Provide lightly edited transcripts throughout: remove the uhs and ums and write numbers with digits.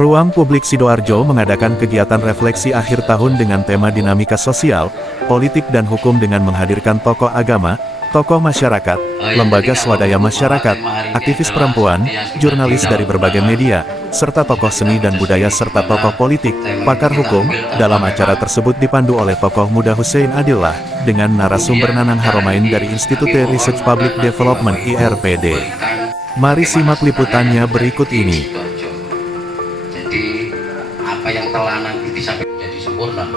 Ruang Publik Sidoarjo mengadakan kegiatan refleksi akhir tahun dengan tema dinamika sosial, politik dan hukum dengan menghadirkan tokoh agama, tokoh masyarakat, lembaga swadaya masyarakat, aktivis perempuan, jurnalis dari berbagai media, serta tokoh seni dan budaya serta tokoh politik, pakar hukum. Dalam acara tersebut dipandu oleh tokoh muda Hussein Adillah, dengan narasumber Nanang Haromain dari Institute Research Public Development IRPD. Mari simak liputannya berikut ini. Jadi apa yang telah nanti bisa menjadi sempurna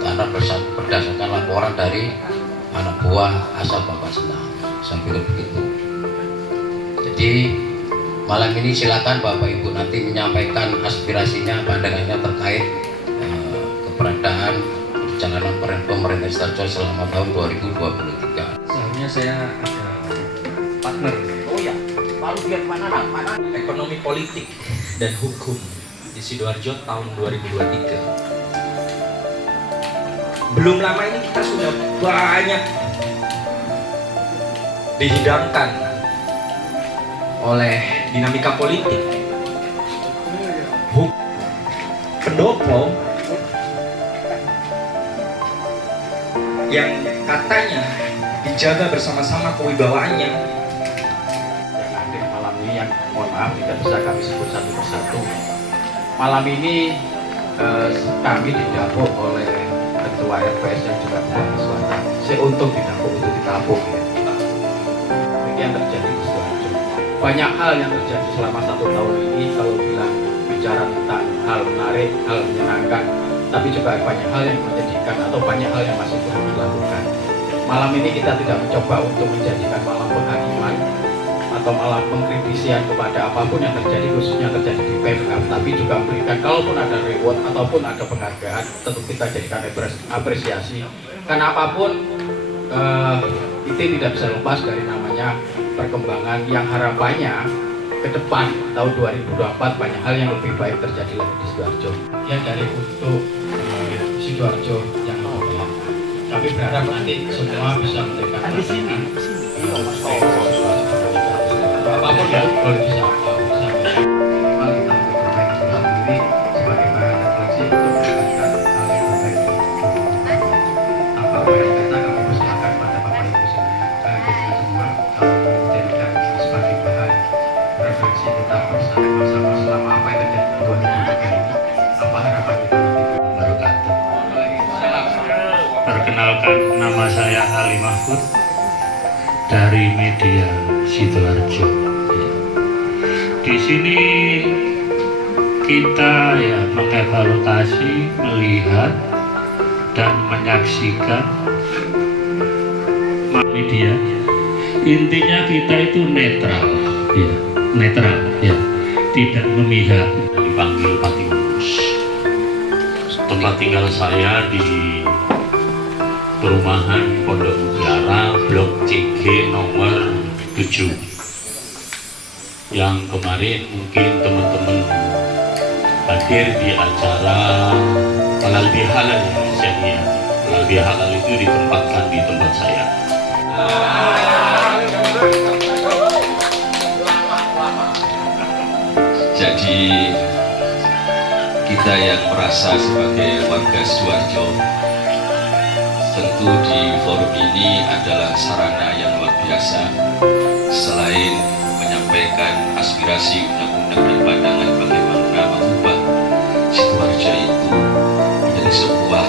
karena berdasarkan laporan dari anak buah asal Bapak Senang. Saya pikir begitu. Jadi malam ini silakan Bapak Ibu nanti menyampaikan aspirasinya, pandangannya terkait keberadaan perjalanan pemerintah Sidoarjo selama tahun 2023. Sebenarnya saya ada partner. Oh ya, lalu dia kemana? Ekonomi politik dan hukum di Sidoarjo tahun 2023. Belum lama ini kita sudah banyak dihidangkan oleh dinamika politik. Pendopo yang katanya dijaga bersama-sama kewibawaannya. Yang hadir malam ini yang mohon maaf tidak bisa kami sebut satu persatu. Malam ini kami didapuk oleh Ketua RPS yang juga Bupati Selatan. Seuntung didapuk untuk ditampung ya. Ini yang terjadi di Sidoarjo. Banyak hal yang terjadi selama 1 tahun ini kalau bilang bicara tentang hal menarik, hal menyenangkan, tapi juga banyak hal yang menyedihkan atau banyak hal yang masih belum dilakukan. Malam ini kita tidak mencoba untuk menjadikan malam penghakiman atau malam pengkritisian kepada apapun yang terjadi, khususnya terjadi di Pemkab, tapi juga memberikan kalaupun ada reward ataupun ada penghargaan, tentu kita jadikan apresiasi. Karena apapun itu tidak bisa lepas dari namanya perkembangan yang harapannya ke depan tahun 2024 banyak hal yang lebih baik terjadi lagi di Sidoarjo. Ya dari untuk Sidoarjo yang lebih baik. Kami berharap nanti semua bisa memberikan di sini. Apapun ya boleh bisa disampaikan. Mari kita memperbaiki diri sebagai bahan refleksi untuk mendapatkan hal yang terbaik. Apa yang kata kami persilakan pada Bapak Ibu semua menjadikan sebagai bahan refleksi kita bersama-sama selama apa yang terjadi di 2023 ini. Apa harapan kita Wabarakatuh. Perkenalkan, nama saya Ali Mahfud dari media Sidoarjo. Di sini kita mengevaluasi, melihat dan menyaksikan media. Intinya kita itu netral, tidak memihak. Dipanggil Pati Urus. Tempat tinggal saya di perumahan Pondok Mutiara, Blok CG nomor 7. Yang kemarin mungkin teman-teman hadir di acara halal bihalal ya, halal bihalal itu ditempatkan di tempat saya. Jadi kita yang merasa sebagai warga Sidoarjo, tentu di forum ini adalah sarana yang luar biasa. Selain menyampaikan aspirasi, undang-undang dan pandangan bagaimana mengubah Sidoarjo itu menjadi sebuah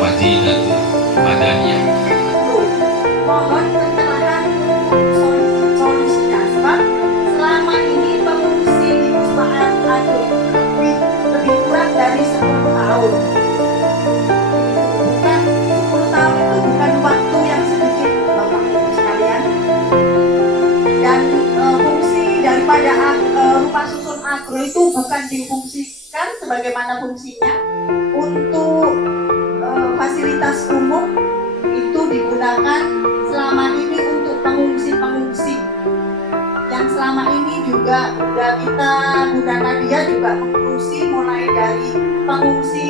Madinah Madaniyah. Mohon keterangan solusinya, sebab selama ini pengungsi di Wisma Atlet lebih kurang dari 10 tahun. Bukan 10 tahun itu bukan waktu yang sedikit, Bapak Ibu sekalian. Dan fungsi daripada rumah susun agro itu bukan difungsikan sebagaimana fungsinya untuk fasilitas umum, itu digunakan selama ini untuk pengungsi-pengungsi yang selama ini juga kita Bunda Nadia juga mengungsi, mulai dari pengungsi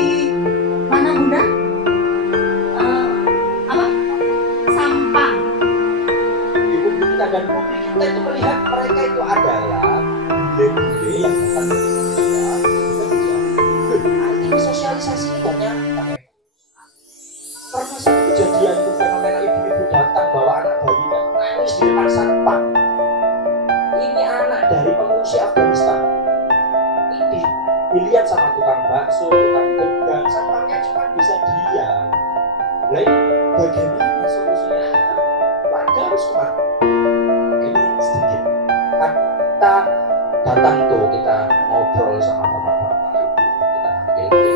mana Bunda? Sampah. Ibu kita dan publik kita itu melihat mereka itu adalah bule-bule yang datang dari Indonesia revitalisasi ini gak nyampe. Pernah satu kejadian tuh fenomena ibu-ibu datang bawa anak bayi dan nangis di depan satpam. Ini anak dari pengungsi Afghanistan. Ini dilihat sama tukang bakso, tukang gedang, satpamnya cuma bisa diam. Nah ini bagaimana solusinya? Warga harus kemana? Ini sedikit. Kita datang tuh, kita ngobrol sama bapak-bapak, kita ambil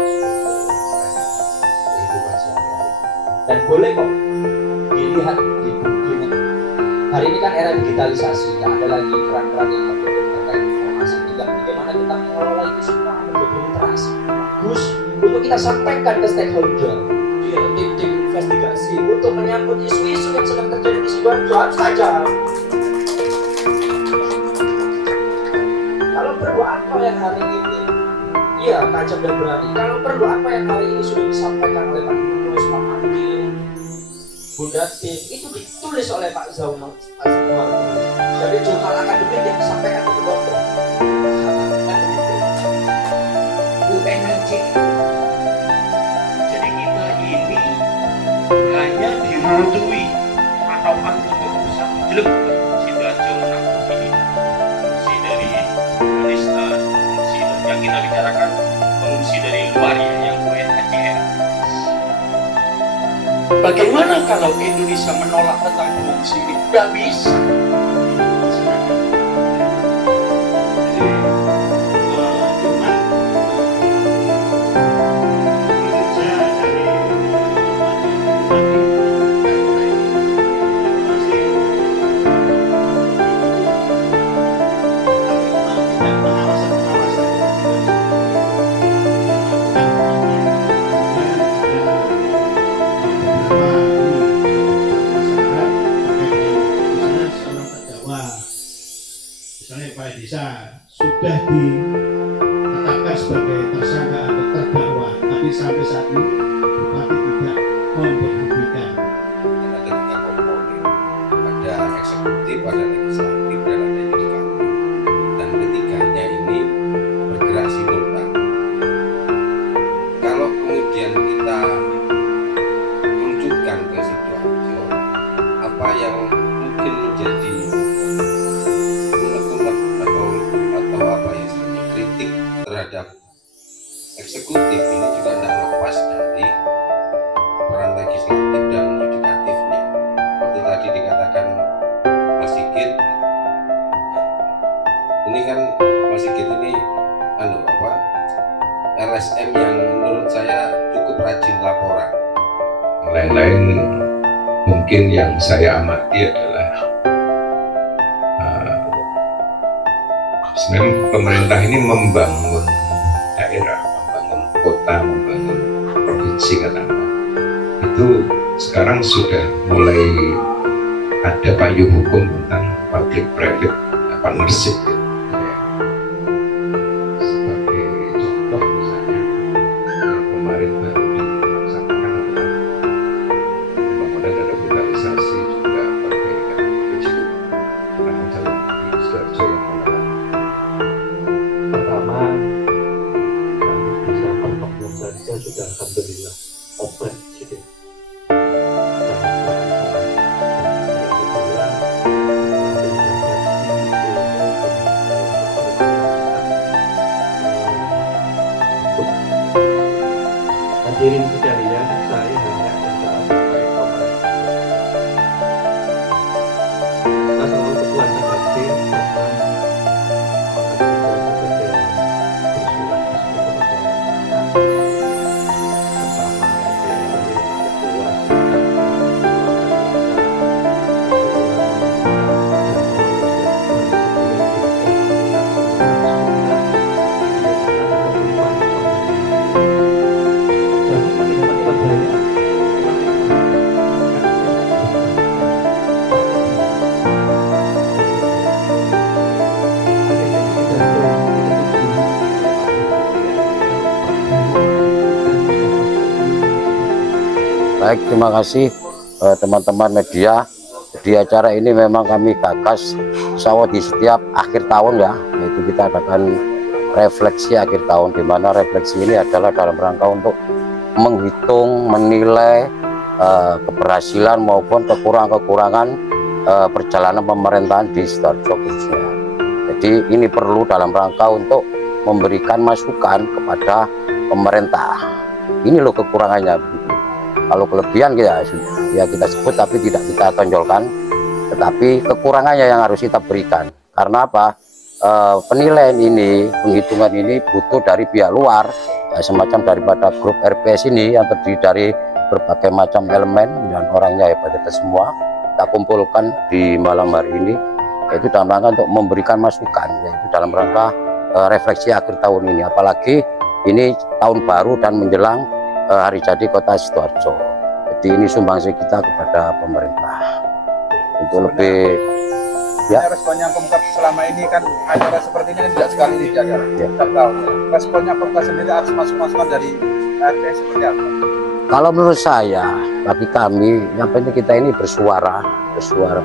kehidupan sehari-hari. Dan boleh kok dilihat di Google. Hari ini kan era digitalisasi, tidak ada lagi keran-keran yang terkait informasi. Tinggal bagaimana kita mengelola itu semua menjadi literasi. Bagus untuk kita sampaikan ke stakeholder, tim-tim investigasi untuk menyangkut isu-isu yang sedang terjadi di Sidoarjo harus tajam. Kalau perlu apa yang hari ini, iya tajam dan berani. Kalau perlu apa yang hari ini sudah disampaikan oleh Pak Yunus, Pak Amir, Bunda Tim, itu ditulis oleh Pak Zauno Azumar dari jurnal akademik yang disampaikan ke dokter. UNJ. Jadi kita ini hanya dirundui patokan untuk pusat jelek Sidoarjo menanggung ini. Fungsi dari Afghanistan, fungsi yang kita bicarakan fungsi dari luar yang UNHCR. Bagaimana kalau Indonesia menolak tentang fungsi ini? Tidak bisa. Misalnya Pak Desa sudah ditetapkan sebagai tersangka atau terdakwa, tapi sampai saat ini Bupati tidak memberhentikan. Ada tiga komponen, ada eksekutif, ada legislatif, dan ada yudikatif. Dan ketiganya ini bergerak simultan. Kalau kemudian kita merucutkan ke Sidoarjo, apa yang mungkin menjadi kritik terhadap eksekutif ini juga tidak lepas dari peran legislatif dan yudikatifnya. Seperti tadi dikatakan Mas Sigit, ini kan Mas Sigit ini LSM yang menurut saya cukup rajin laporan. Lain-lain mungkin yang saya amati adalah sebenarnya pemerintah ini membangun daerah, membangun kota, membangun provinsi katakanlah. Itu sekarang sudah mulai ada payung hukum tentang public-private partnership. Sebagai contoh misalnya, yang kemarin baru dilaksanakan adalah pembangunan dan revitalisasi juga perbaikan PJU penanganan jalan di Sidoarjo yang mengalami. Pertama, kami bisa bertemu saja sudah alhamdulillah open gitu. Hadirin sekalian, saya hanya bisa terkait operasi. Saya selalu berkuasa batin tentang Baik, terima kasih teman-teman media. Di acara ini memang kami gagas sawah di setiap akhir tahun ya, yaitu kita adakan refleksi akhir tahun, di mana refleksi ini adalah dalam rangka untuk menghitung, menilai keberhasilan maupun kekurangan-kekurangan perjalanan pemerintahan di Sidoarjo khususnya. Jadi ini perlu dalam rangka untuk memberikan masukan kepada pemerintah. Ini loh kekurangannya. Kalau kelebihan ya kita sebut tapi tidak kita tonjolkan, tetapi kekurangannya yang harus kita berikan. Karena apa? Penilaian ini, penghitungan ini butuh dari pihak luar, ya, semacam daripada grup RPS ini yang terdiri dari berbagai macam elemen dan orangnya hebat-hebat semua. Kita kumpulkan di malam hari ini, yaitu dalam rangka untuk memberikan masukan, yaitu dalam rangka refleksi akhir tahun ini. Apalagi ini tahun baru dan menjelang hari jadi Kota Sidoarjo. Jadi ini sumbangsi kita kepada pemerintah untuk lebih. Ya. Responnya Pemkab selama ini kan acara seperti ini kan tidak sekali dijaga. Ya. Responnya Pemkab sendiri atas masukan dari RPS seperti apa? Kalau menurut saya, bagi kami yang penting kita ini bersuara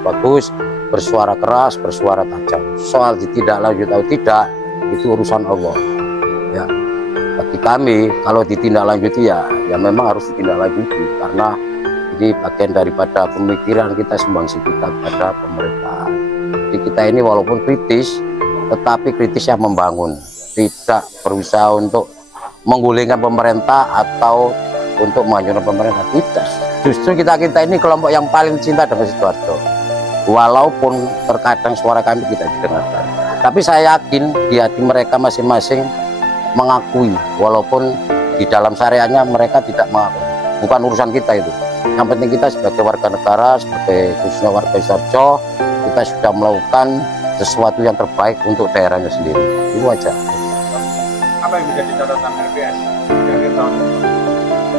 bagus, bersuara keras, bersuara tajam. Soal ditindaklanjut atau tidak itu urusan Allah. Ya. Bagi kami kalau ditindaklanjuti ya memang harus ditindaklanjuti karena ini bagian daripada pemikiran kita, sumbangsi kita kepada pemerintah. Jadi kita ini walaupun kritis, tetapi kritis yang membangun, tidak berusaha untuk menggulingkan pemerintah atau untuk menghancurkan pemerintah, tidak. Justru kita ini kelompok yang paling cinta dengan Sidoarjo, walaupun terkadang suara kami tidak didengarkan. Tapi saya yakin di hati mereka masing-masing mengakui, walaupun di dalam syariatnya mereka tidak mengakui. Bukan urusan kita itu. Yang penting kita sebagai warga negara, sebagai khususnya warga Sidoarjo, kita sudah melakukan sesuatu yang terbaik untuk daerahnya sendiri. Itu aja. Apa yang menjadi catatan RPS dari tahun ini?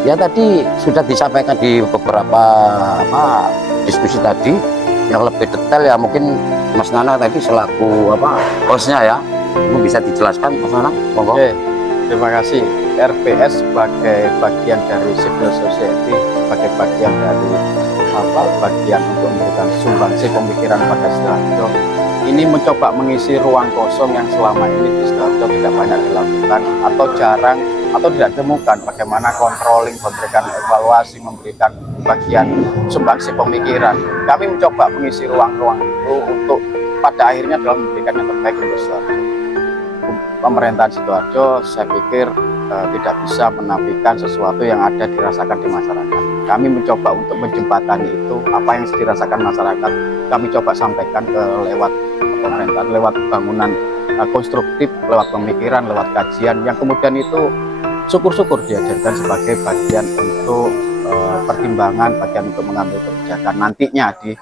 Ya tadi sudah disampaikan di beberapa diskusi tadi yang lebih detail ya, mungkin Mas Nana tadi selaku hostnya ya, itu bisa dijelaskan Mas Nana. Monggo. Oke, terima kasih. RPS sebagai bagian dari civil society, sebagai bagian dari bagian untuk memberikan sumbangsi pemikiran pada Sidoarjo, ini mencoba mengisi ruang kosong yang selama ini di Sidoarjo tidak banyak dilakukan atau jarang atau tidak ditemukan. Bagaimana controlling, memberikan evaluasi, memberikan bagian sumbangsi pemikiran. Kami mencoba mengisi ruang-ruang itu untuk pada akhirnya adalah memberikan yang terbaik untuk Sidoarjo. Pemerintahan Sidoarjo saya pikir tidak bisa menafikan sesuatu yang ada dirasakan di masyarakat. Kami mencoba untuk menjembatani itu, apa yang dirasakan masyarakat kami coba sampaikan lewat pemerintahan, lewat bangunan konstruktif, lewat pemikiran, lewat kajian yang kemudian itu syukur-syukur diajarkan sebagai bagian untuk pertimbangan, bagian untuk mengambil kebijakan nantinya di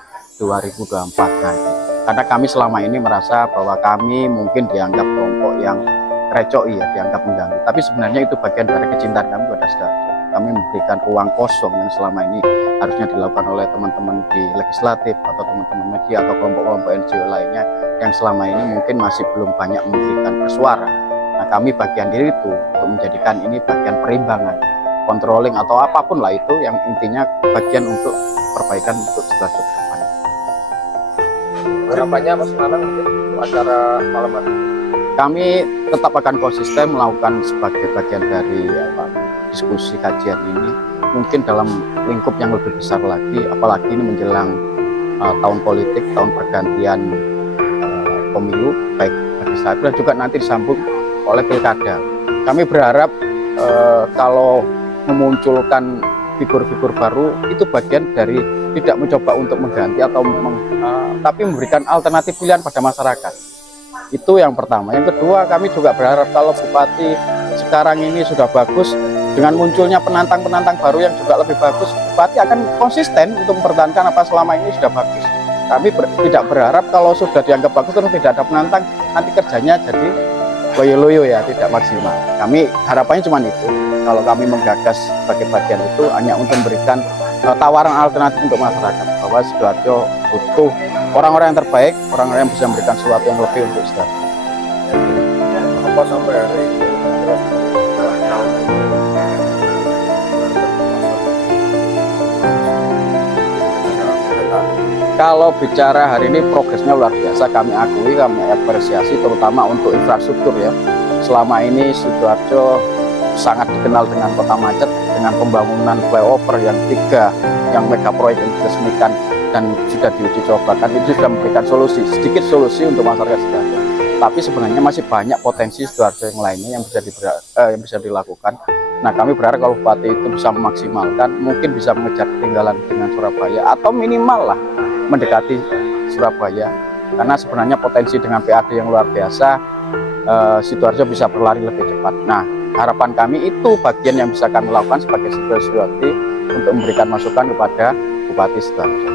2024 nanti. Karena kami selama ini merasa bahwa kami mungkin dianggap kelompok yang recoi ya, dianggap mengganggu. Tapi sebenarnya itu bagian dari kecintaan kami pada Sidoarjo. Kami memberikan ruang kosong yang selama ini harusnya dilakukan oleh teman-teman di legislatif atau teman-teman media atau kelompok-kelompok NGO lainnya yang selama ini mungkin masih belum banyak memberikan bersuara. Nah, kami bagian diri itu untuk menjadikan ini bagian perimbangan, controlling atau apapun lah itu yang intinya bagian untuk perbaikan untuk Sidoarjo ke depan. Harapannya Mas Nanang mungkin acara malam hari ini? Kami tetap akan konsisten melakukan sebagai bagian dari diskusi kajian ini, mungkin dalam lingkup yang lebih besar lagi, apalagi ini menjelang tahun politik, tahun pergantian pemilu, baik legislatif dan juga nanti disambung oleh pilkada. Kami berharap kalau memunculkan figur-figur baru itu bagian dari tidak mencoba untuk mengganti atau tapi memberikan alternatif pilihan pada masyarakat. Itu yang pertama. Yang kedua, kami juga berharap kalau Bupati sekarang ini sudah bagus, dengan munculnya penantang-penantang baru yang juga lebih bagus, Bupati akan konsisten untuk mempertahankan apa selama ini sudah bagus. Kami tidak berharap kalau sudah dianggap bagus terus tidak ada penantang, nanti kerjanya jadi loyo-loyo ya, tidak maksimal. Kami harapannya cuma itu. Kalau kami menggagas sebagai bagian itu hanya untuk memberikan tawaran alternatif untuk masyarakat, bahwa Sidoarjo butuh orang-orang yang terbaik, orang-orang yang bisa memberikan sesuatu yang lebih untuk Sidoarjo. Apa sampai hari ini kalau bicara hari ini progresnya luar biasa, kami akui, kami apresiasi terutama untuk infrastruktur ya. selama ini Sidoarjo sangat dikenal dengan kota macet, dengan pembangunan flyover yang 3, yang mega proyek yang diresmikan dan sudah diuji cobakan, itu sudah memberikan sedikit solusi untuk masyarakat Sidoarjo. Tapi sebenarnya masih banyak potensi Sidoarjo yang lainnya yang bisa dilakukan. Nah, kami berharap kalau Bupati itu bisa memaksimalkan, mungkin bisa mengejar ketinggalan dengan Surabaya atau minimal lah mendekati Surabaya. Karena sebenarnya potensi dengan PAD yang luar biasa, Sidoarjo bisa berlari lebih cepat. Nah, harapan kami itu bagian yang bisa kami lakukan sebagai Sidoarjo untuk memberikan masukan kepada Bupati Sidoarjo.